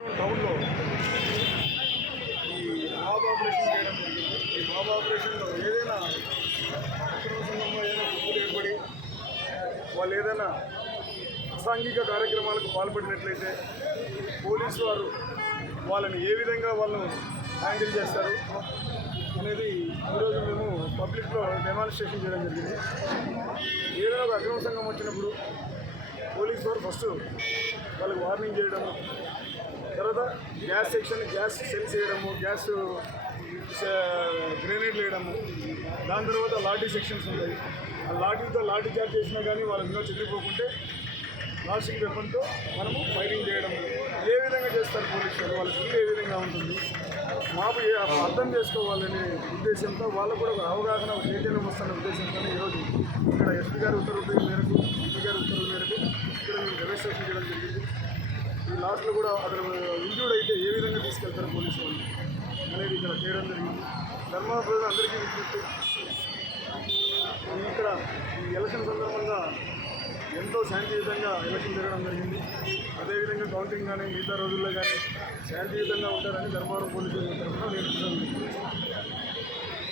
టౌన్లో ఈ mob operation చేయడం జరిగింది. ఈ మాబ్ ఆపరేషన్లో ఏదైనా అక్రమ సంఘంలో ఏదైనా గుర్తులు ఏర్పడి వాళ్ళు ఏదైనా అసాంఘిక కార్యక్రమాలకు పాల్పడినట్లయితే పోలీసు వారు వాళ్ళని ఏ విధంగా వాళ్ళను హ్యాండిల్ చేస్తారు అనేది ఈరోజు మేము పబ్లిక్లో డెమాన్స్ట్రేషన్ చేయడం జరిగింది. ఏదైనా ఒక అక్రమ సంఘం వచ్చినప్పుడు పోలీసు వారు ఫస్ట్ వాళ్ళకి వార్నింగ్ చేయడము, తర్వాత గ్యాస్ సెల్స్ వేయడము, గ్రెనేడ్లు వేయడము, దాని తర్వాత లాఠీ సెక్షన్స్ ఉంటాయి. ఆ లాఠీతో లాఠీ చార్జ్ చేసినా కానీ వాళ్ళకి ఇంకా చెల్లిపోకుంటే ప్లాస్టిక్ వెపన్తో మనము ఫైరింగ్ చేయడము. ఏ విధంగా చేస్తారు పోలీసులు, వాళ్ళ ఫీల్ ఏ విధంగా ఉంటుంది, మాకు అర్థం చేసుకోవాలనే ఉద్దేశంతో వాళ్ళకు కూడా ఒక అవగాహన చైతన్యం వస్తున్న ఉద్దేశంతో ఈరోజు ఇక్కడ ఎస్పీ గారి ఉత్తర్వుల మేరకు, ఎంపీ గారి ఉత్తర్వుల మేరకు ఇక్కడ మేము డెమాన్స్ట్రేషన్ చేయడం జరిగింది. ఈ లాస్ట్లో కూడా అతను ఇంజూర్డ్ అయితే ఏ విధంగా తీసుకెళ్తారు పోలీసు వాళ్ళు అనేది ఇక్కడ చేయడం జరిగింది. ధర్మాపురం అందరికీ విజ్ఞప్తి, ఇక్కడ ఈ ఎలక్షన్ సందర్భంగా ఎంతో శాంతియుతంగా ఎలక్షన్ జరగడం జరిగింది. అదేవిధంగా కౌంటింగ్ కానీ మిగతా రోజుల్లో కానీ శాంతియుతంగా ఉంటారని ధర్మవరం పోలీసులు తరఫున నేను